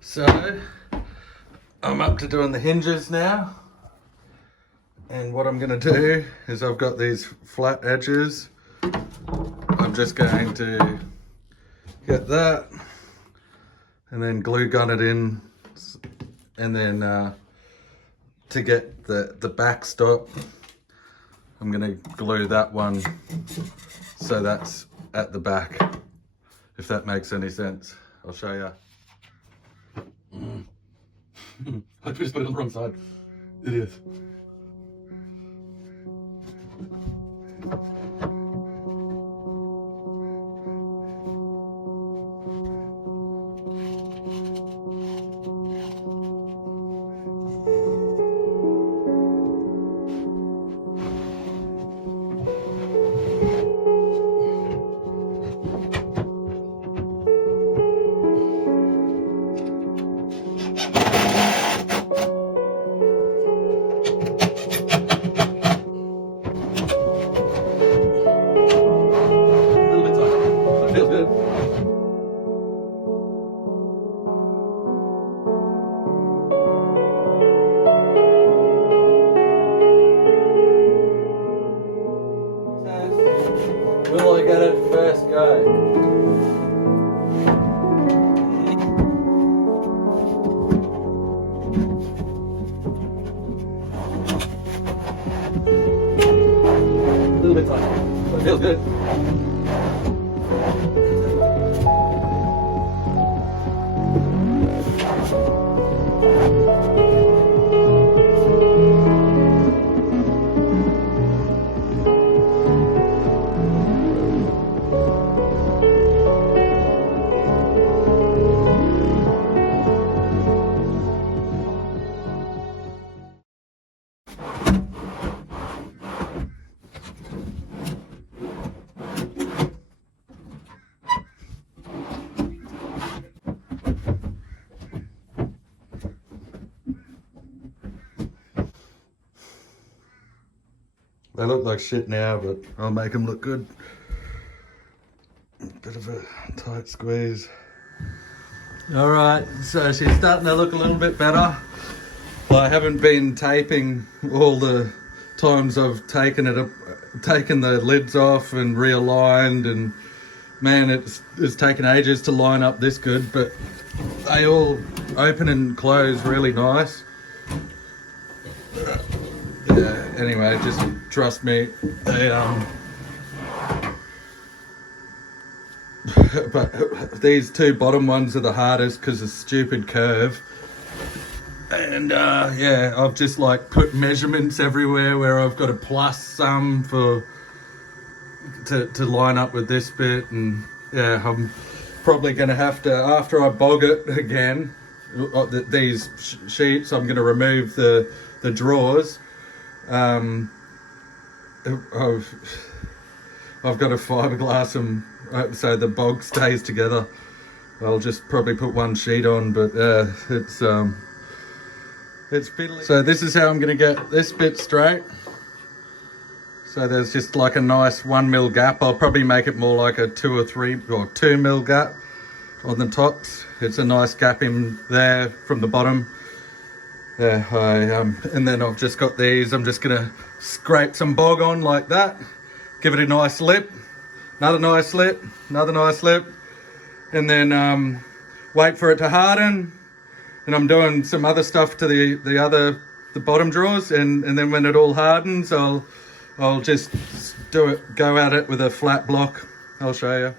So I'm up to doing the hinges now, and what I'm going to do is I've got these flat edges. I'm just going to get that and then glue gun it in, and then to get the backstop I'm going to glue that one so that's at the back, if that makes any sense. I'll show you. I just put it on the wrong side. It is. Will I get it first go? A little bit tight, but it feels good. They look like shit now, but I'll make them look good. Bit of a tight squeeze. All right, so she's starting to look a little bit better. I haven't been taping all the times I've taken the lids off and realigned, and man, it's taken ages to line up this good, but they all open and close really nice. Yeah, anyway, just trust me, but these two bottom ones are the hardest because of stupid curve. And yeah, I've just like put measurements everywhere where I've got to plus some to line up with this bit. And yeah, I'm probably going to have to, after I bog it again, these sheets, I'm going to remove the drawers. I've got to fiberglass them so the bog stays together. I'll just probably put one sheet on, but it's fiddly. So this is how I'm going to get this bit straight. So there's just like a nice 1mm gap. I'll probably make it more like a 2 or 3 or 2mm gap on the tops. It's a nice gap in there from the bottom. Yeah, and then I've just got these. I'm just gonna scrape some bog on like that, give it a nice lip. another nice lip, and then wait for it to harden. And I'm doing some other stuff to the bottom drawers, and then when it all hardens, I'll just go at it with a flat block. I'll show you.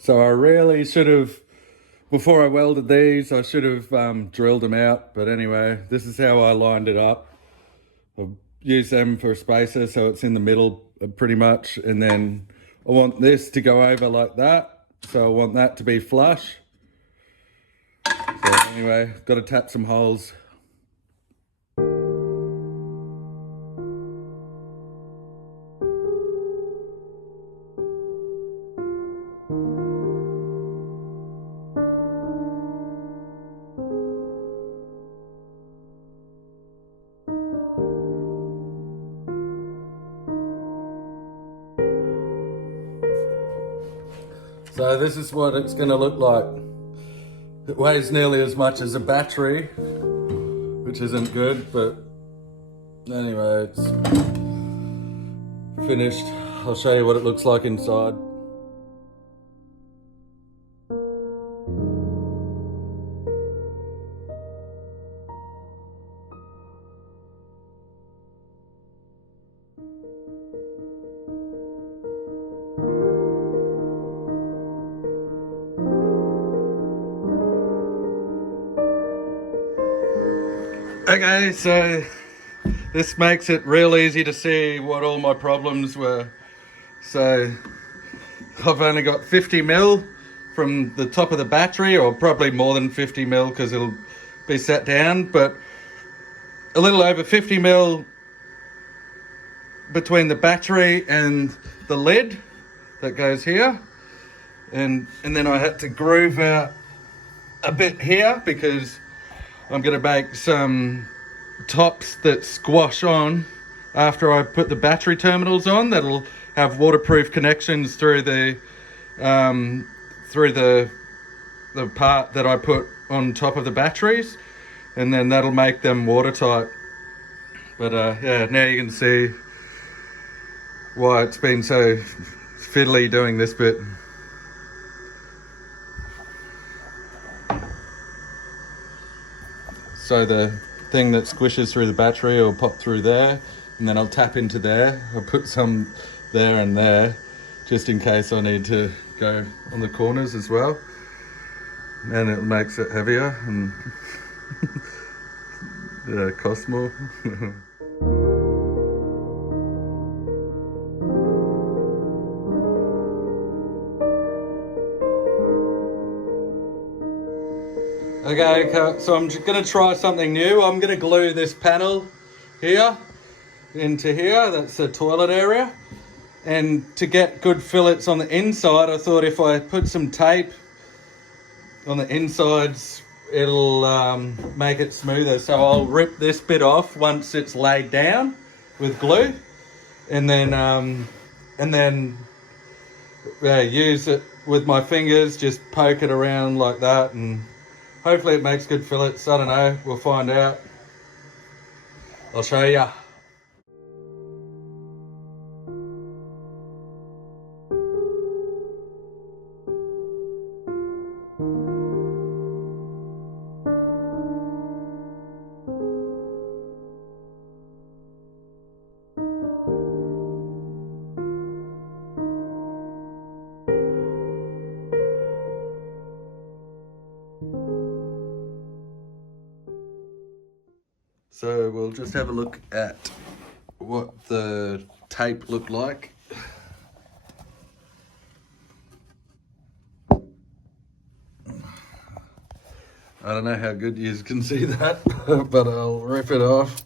So I really should have, before I welded these, I should have drilled them out. But anyway, this is how I lined it up. I'll use them for a spacer so it's in the middle pretty much. And then I want this to go over like that. So I want that to be flush. So anyway, got to tap some holes. So this is what it's going to look like. It weighs nearly as much as a battery, which isn't good, but anyway, it's finished. I'll show you what it looks like inside. Okay, so this makes it real easy to see what all my problems were. So I've only got 50 mil from the top of the battery, or probably more than 50 mil because it'll be set down, but a little over 50 mil between the battery and the lid that goes here. And then I had to groove out a bit here because I'm going to make some tops that squash on after I put the battery terminals on. That'll have waterproof connections through the part that I put on top of the batteries, and then that'll make them watertight. But yeah, now you can see why it's been so fiddly doing this bit. So the thing that squishes through the battery will pop through there, and then I'll tap into there. I'll put some there and there, just in case I need to go on the corners as well. And it makes it heavier and yeah, costs more. Okay, so I'm just going to try something new. I'm going to glue this panel here into here. That's the toilet area. And to get good fillets on the inside, I thought if I put some tape on the insides, it'll make it smoother. So I'll rip this bit off once it's laid down with glue, and then use it with my fingers, just poke it around like that, and hopefully it makes good fillets. I don't know, we'll find out. I'll show ya. So we'll just have a look at what the tape looked like. I don't know how good you can see that, but I'll rip it off.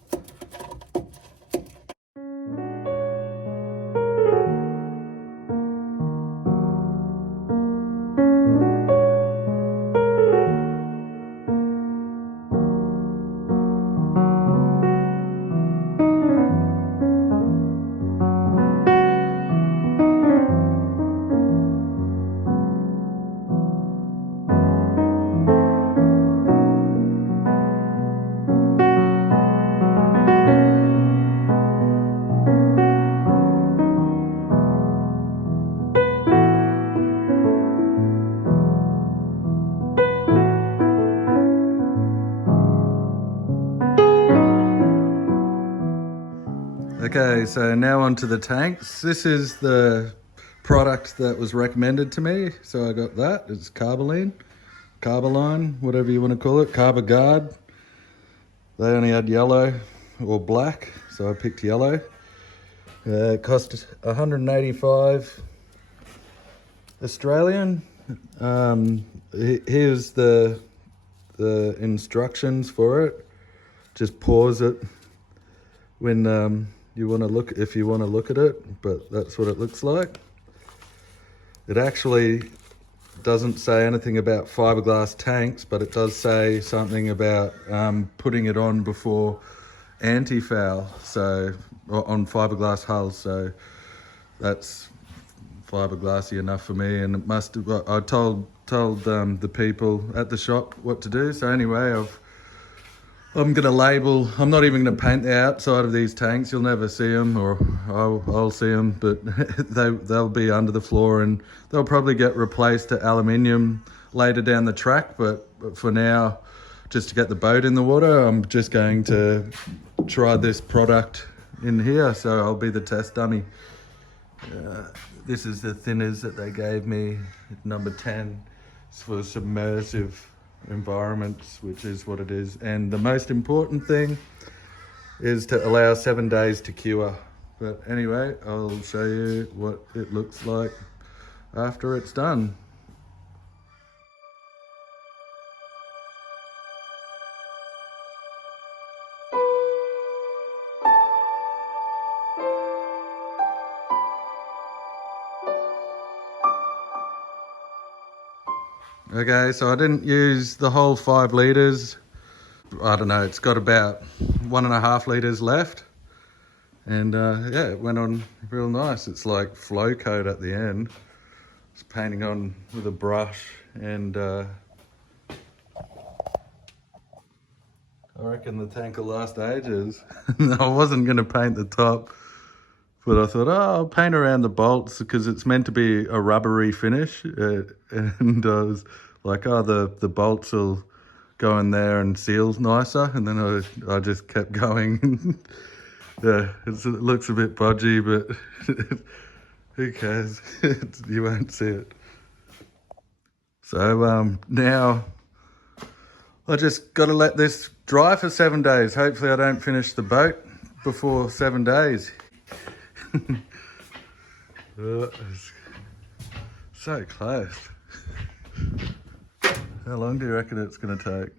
Okay, so now onto the tanks. This is the product that was recommended to me. So I got that. It's Carboline, whatever you want to call it, Carbogard. They only had yellow or black, so I picked yellow. It cost 185 Australian. Here's the instructions for it. Just pause it when you want to look, if you want to look at it, but that's what it looks like. It actually doesn't say anything about fiberglass tanks, but it does say something about putting it on before anti-foul, so on fiberglass hulls. So that's fiberglassy enough for me, and it must have, I told the people at the shop what to do. So anyway, I'm going to label, I'm not even going to paint the outside of these tanks. You'll never see them, or I'll see them, but they'll be under the floor, and they'll probably get replaced to aluminium later down the track. But for now, just to get the boat in the water, I'm just going to try this product in here. So I'll be the test dummy. This is the thinners that they gave me, number 10. It's for submersive environments, which is what it is. And the most important thing is to allow 7 days to cure. But anyway, I'll show you what it looks like after it's done. Okay, so I didn't use the whole 5 litres. I don't know, it's got about 1.5 litres left. And yeah, it went on real nice. It's like flow coat at the end. It's painting on with a brush, and I reckon the tank will last ages. I wasn't going to paint the top, but I thought, oh, I'll paint around the bolts because it's meant to be a rubbery finish. And I was like, oh, the bolts will go in there and seal nicer. And then I just kept going. Yeah, it looks a bit bodgy, but who cares? You won't see it. So now I just got to let this dry for 7 days. Hopefully I don't finish the boat before 7 days. So close. How long do you reckon it's going to take?